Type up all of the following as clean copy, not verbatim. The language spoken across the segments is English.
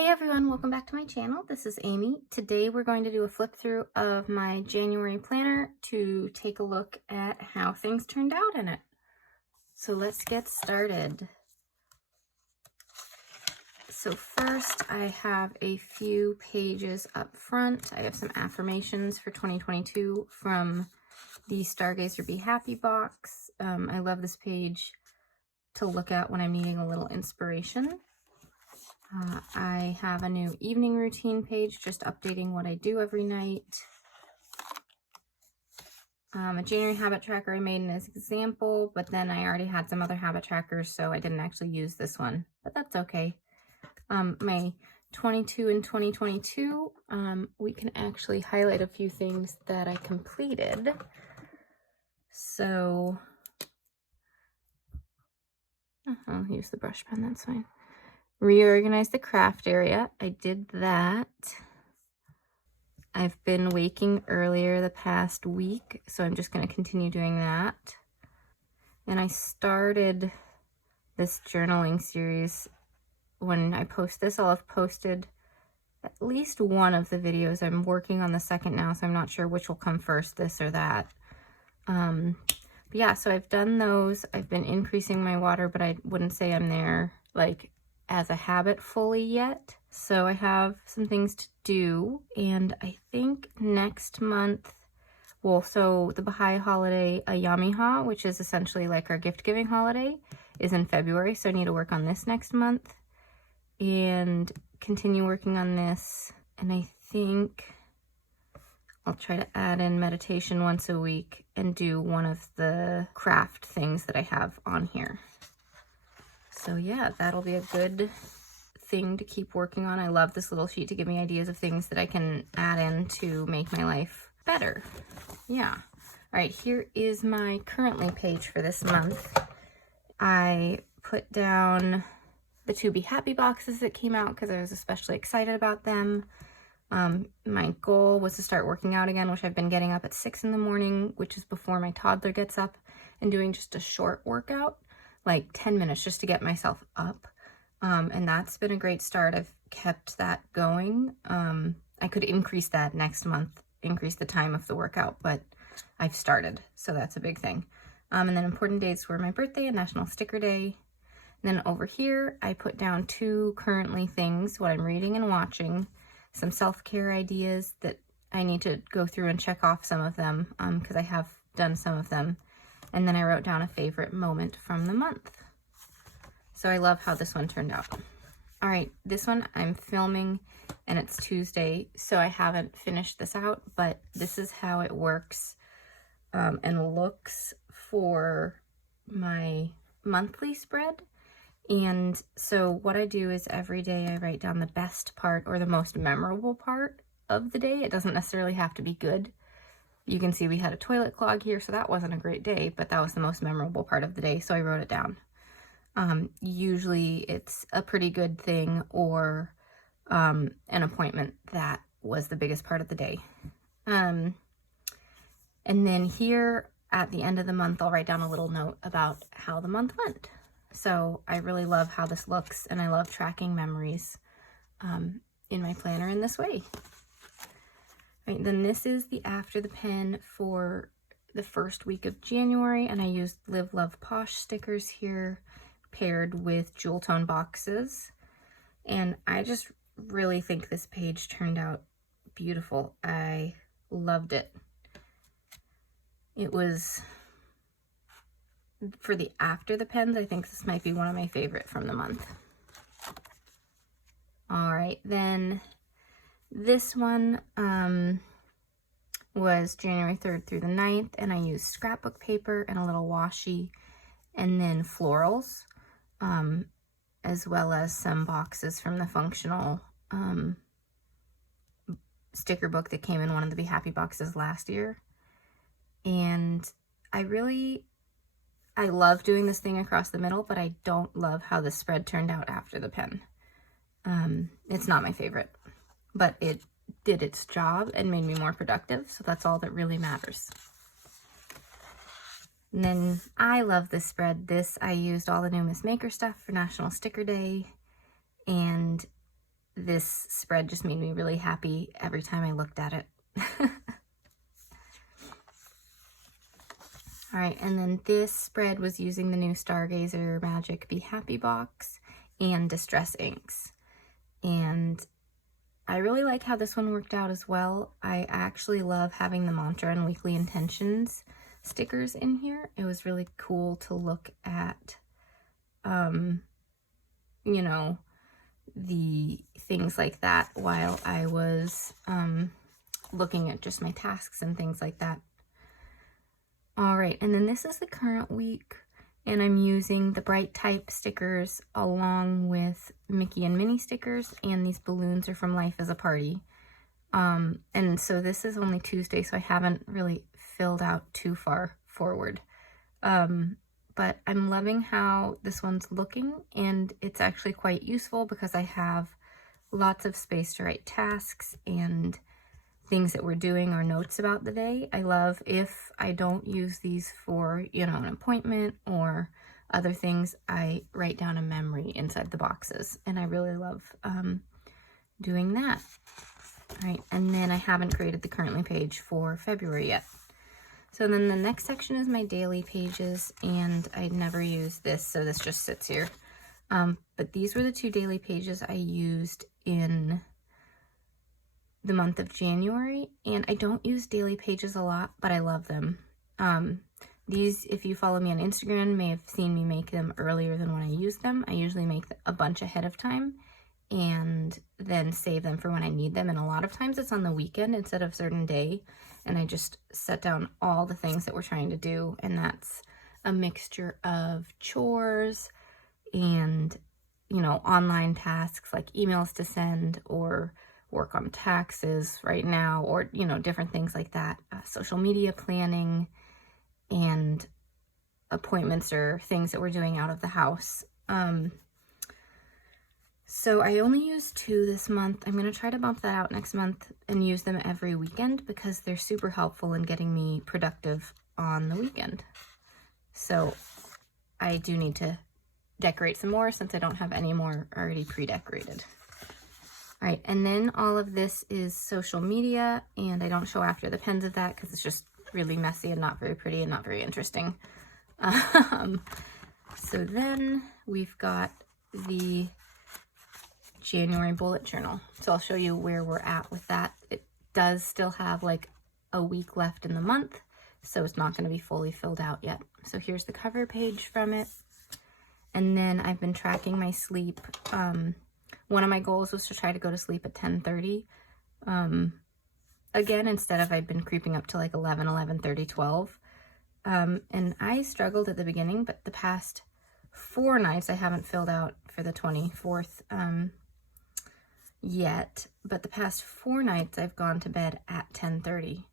Hey everyone, welcome back to my channel. This is Amy. Today we're going to do a flip through of my January planner to take a look at how things turned out in it. So let's get started. So first I have a few pages up front. I have some affirmations for 2022 from the Stargazer Be Happy box. I love this page to look at when I'm needing a little inspiration. I have a new evening routine page, just updating what I do every night. A January habit tracker I made as an example, but then I already had some other habit trackers, so I didn't actually use this one, but that's okay. My 22 and 2022, we can actually highlight a few things that I completed. So, I'll use the brush pen, that's fine. Reorganize the craft area. I did that. I've been waking earlier the past week, so I'm just going to continue doing that. And I started this journaling series. When I post this, I'll have posted at least one of the videos. I'm working on the second now, so I'm not sure which will come first, this or that. But yeah, so I've done those. I've been increasing my water, but I wouldn't say I'm there like as a habit fully yet. So I have some things to do, and I think next month, well, so the Baha'i holiday, Ayamiha, which is essentially like our gift-giving holiday, is in February, so I need to work on this next month and continue working on this. And I think I'll try to add in meditation once a week and do one of the craft things that I have on here. So yeah, that'll be a good thing to keep working on. I love this little sheet to give me ideas of things that I can add in to make my life better. Yeah. All right, here is my currently page for this month. I put down the 2 Be Happy boxes that came out because I was especially excited about them. My goal was to start working out again, which I've been getting up at 6 in the morning, which is before my toddler gets up, and doing just a short workout, like 10 minutes just to get myself up. And that's been a great start. I've kept that going. I could increase that next month, increase the time of the workout, but I've started, so that's a big thing. And then important dates were my birthday and National Sticker Day. And then over here, I put down 2 currently things, what I'm reading and watching, some self-care ideas that I need to go through and check off some of them, because I have done some of them. And then I wrote down a favorite moment from the month. So I love how this one turned out. All right, this one I'm filming and it's Tuesday, so I haven't finished this out, but this is how it works and looks for my monthly spread. And so what I do is every day I write down the best part or the most memorable part of the day. It doesn't necessarily have to be good. You can see we had a toilet clog here, so that wasn't a great day, but that was the most memorable part of the day, so I wrote it down. Usually it's a pretty good thing or an appointment that was the biggest part of the day. And then here at the end of the month, I'll write down a little note about how the month went. So I really love how this looks, and I love tracking memories in my planner in this way. Right, then this is the After the Pen for the first week of January, and I used Live, Love, Posh stickers here, paired with jewel tone boxes. And I just really think this page turned out beautiful. I loved it. It was, for the After the Pens, I think this might be one of my favorite from the month. All right, then this one was January 3rd through the 9th, and I used scrapbook paper and a little washi, and then florals, as well as some boxes from the functional sticker book that came in one of the Be Happy boxes last year. And I love doing this thing across the middle, but I don't love how the spread turned out after the pen. It's not my favorite, but it did its job and made me more productive, so that's all that really matters. And then I love this spread. This, I used all the new Miss Maker stuff for National Sticker Day, and this spread just made me really happy every time I looked at it. All right, and then this spread was using the new Stargazer Magic Be Happy box and Distress inks. And I really like how this one worked out as well. I actually love having the mantra and weekly intentions stickers in here. It was really cool to look at, you know, the things like that while I was looking at just my tasks and things like that. All right, and then this is the current week, and I'm using the Bright Type stickers along with Mickey and Minnie stickers, and these balloons are from Life as a Party. And so this is only Tuesday, so I haven't really filled out too far forward. But I'm loving how this one's looking, and it's actually quite useful because I have lots of space to write tasks and things that we're doing or notes about the day. I love if I don't use these for, you know, an appointment or other things, I write down a memory inside the boxes, and I really love doing that. All right, and then I haven't created the currently page for February yet. So then the next section is my daily pages, and I never use this, so this just sits here. But these were the 2 daily pages I used in the month of January, and I don't use daily pages a lot, but I love them. These, if you follow me on Instagram, may have seen me make them earlier than when I use them. I usually make a bunch ahead of time and then save them for when I need them, and a lot of times it's on the weekend instead of a certain day, and I just set down all the things that we're trying to do, and that's a mixture of chores and, you know, online tasks like emails to send or work on taxes right now, or, you know, different things like that, social media planning and appointments or things that we're doing out of the house. So I only used 2 this month. I'm going to try to bump that out next month and use them every weekend because they're super helpful in getting me productive on the weekend. So I do need to decorate some more since I don't have any more already pre-decorated. All right, and then all of this is social media, and I don't show after the pens of that because it's just really messy and not very pretty and not very interesting. So then we've got the January bullet journal. So I'll show you where we're at with that. It does still have like a week left in the month, so it's not going to be fully filled out yet. So here's the cover page from it. And then I've been tracking my sleep. One of my goals was to try to go to sleep at 10:30. Again, instead of I've been creeping up to like 11, 11:30, 12. And I struggled at the beginning, but the past 4 nights I haven't filled out for the 24th yet, but the past 4 nights I've gone to bed at 10:30.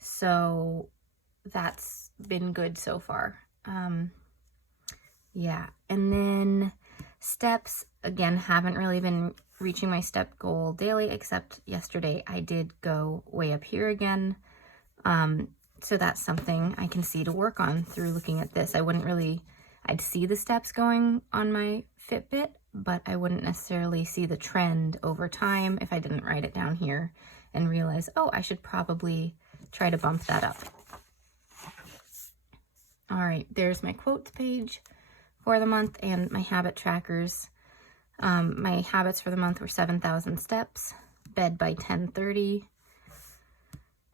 So that's been good so far. Yeah, and then steps, again, haven't really been reaching my step goal daily, except yesterday I did go way up here again. So that's something I can see to work on through looking at this. I'd see the steps going on my Fitbit, but I wouldn't necessarily see the trend over time if I didn't write it down here and realize, oh, I should probably try to bump that up. All right, there's my quotes page for the month and my habit trackers. My habits for the month were 7,000 steps, bed by 10:30,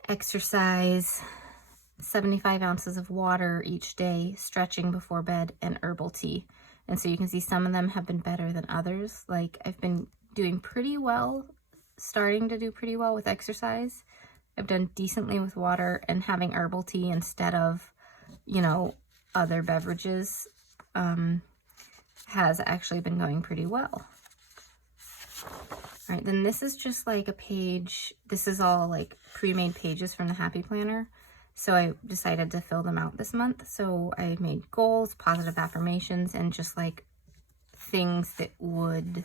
exercise, 75 ounces of water each day, stretching before bed, and herbal tea. And so you can see some of them have been better than others. Like I've been doing pretty well, starting to do pretty well with exercise. I've done decently with water, and having herbal tea instead of, you know, other beverages has actually been going pretty well. All right, then this is just like a page. This is all like pre-made pages from the Happy Planner. So I decided to fill them out this month. So I made goals, positive affirmations, and just like things that would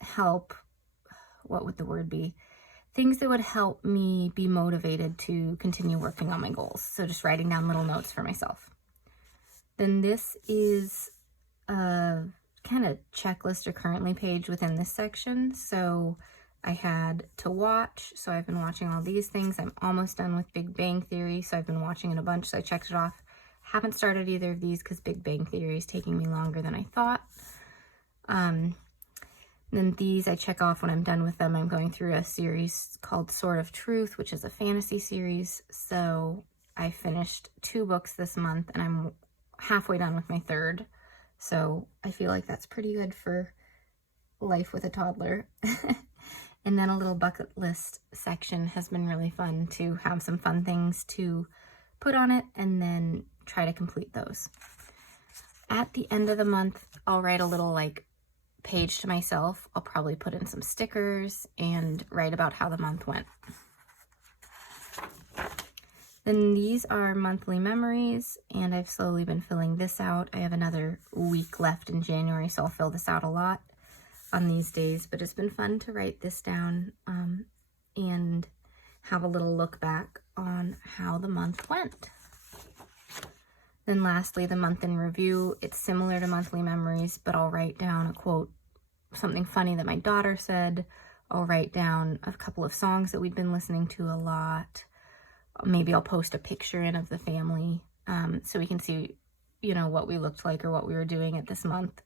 help, what would the word be? Things that would help me be motivated to continue working on my goals. So just writing down little notes for myself. Then this is a kind of checklist or currently page within this section. So I had to watch, so I've been watching all these things. I'm almost done with Big Bang Theory, so I've been watching it a bunch, so I checked it off. Haven't started either of these because Big Bang Theory is taking me longer than I thought. Then these I check off when I'm done with them. I'm going through a series called Sword of Truth, which is a fantasy series. So I finished 2 books this month, and I'm halfway done with my 3rd. So I feel like that's pretty good for life with a toddler. And then a little bucket list section has been really fun to have some fun things to put on it and then try to complete those. At the end of the month, I'll write a little like page to myself. I'll probably put in some stickers and write about how the month went. Then these are monthly memories, and I've slowly been filling this out. I have another week left in January, so I'll fill this out a lot on these days, but it's been fun to write this down and have a little look back on how the month went. Then lastly, the month in review. It's similar to monthly memories, but I'll write down a quote, something funny that my daughter said. I'll write down a couple of songs that we've been listening to a lot. Maybe I'll post a picture in of the family so we can see, you know, what we looked like or what we were doing at this month,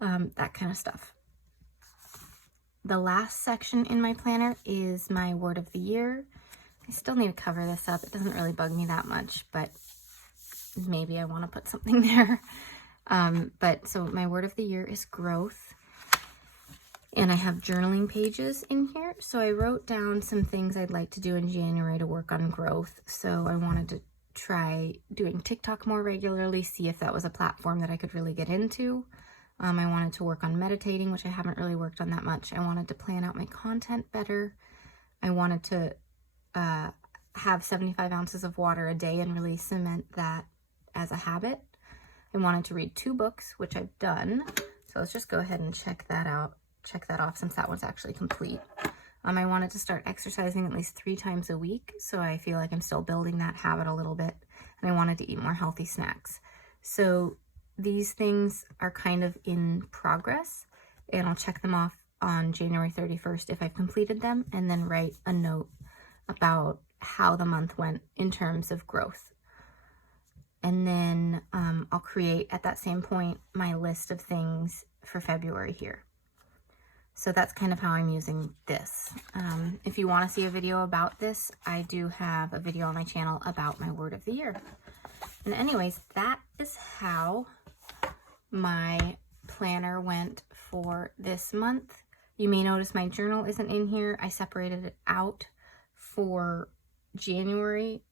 that kind of stuff. The last section in my planner is my word of the year. I still need to cover this up. It doesn't really bug me that much, but maybe I want to put something there. So my word of the year is growth. And I have journaling pages in here. So I wrote down some things I'd like to do in January to work on growth. So I wanted to try doing TikTok more regularly, see if that was a platform that I could really get into. I wanted to work on meditating, which I haven't really worked on that much. I wanted to plan out my content better. I wanted to have 75 ounces of water a day and really cement that as a habit. I wanted to read 2 books, which I've done. So let's just go ahead and check that out. Check that off since that one's actually complete. I wanted to start exercising at least 3 times a week, so I feel like I'm still building that habit a little bit. And I wanted to eat more healthy snacks. So these things are kind of in progress, and I'll check them off on January 31st if I've completed them, and then write a note about how the month went in terms of growth. And then I'll create at that same point my list of things for February here. So that's kind of how I'm using this. If you want to see a video about this, I do have a video on my channel about my word of the year. And anyways, that is how my planner went for this month. You may notice my journal isn't in here. I separated it out for January.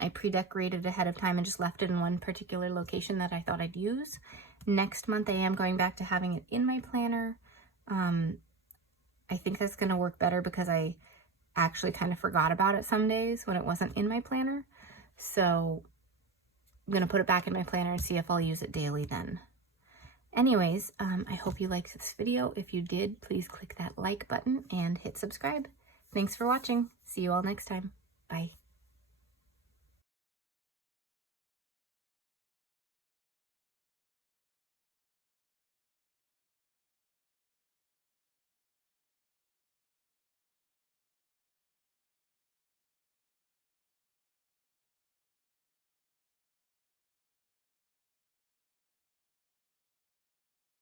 I pre-decorated ahead of time and just left it in one particular location that I thought I'd use. Next month, I am going back to having it in my planner. I think that's going to work better because I actually kind of forgot about it some days when it wasn't in my planner. So I'm going to put it back in my planner and see if I'll use it daily then. Anyways, I hope you liked this video. If you did, please click that like button and hit subscribe. Thanks for watching. See you all next time. Bye.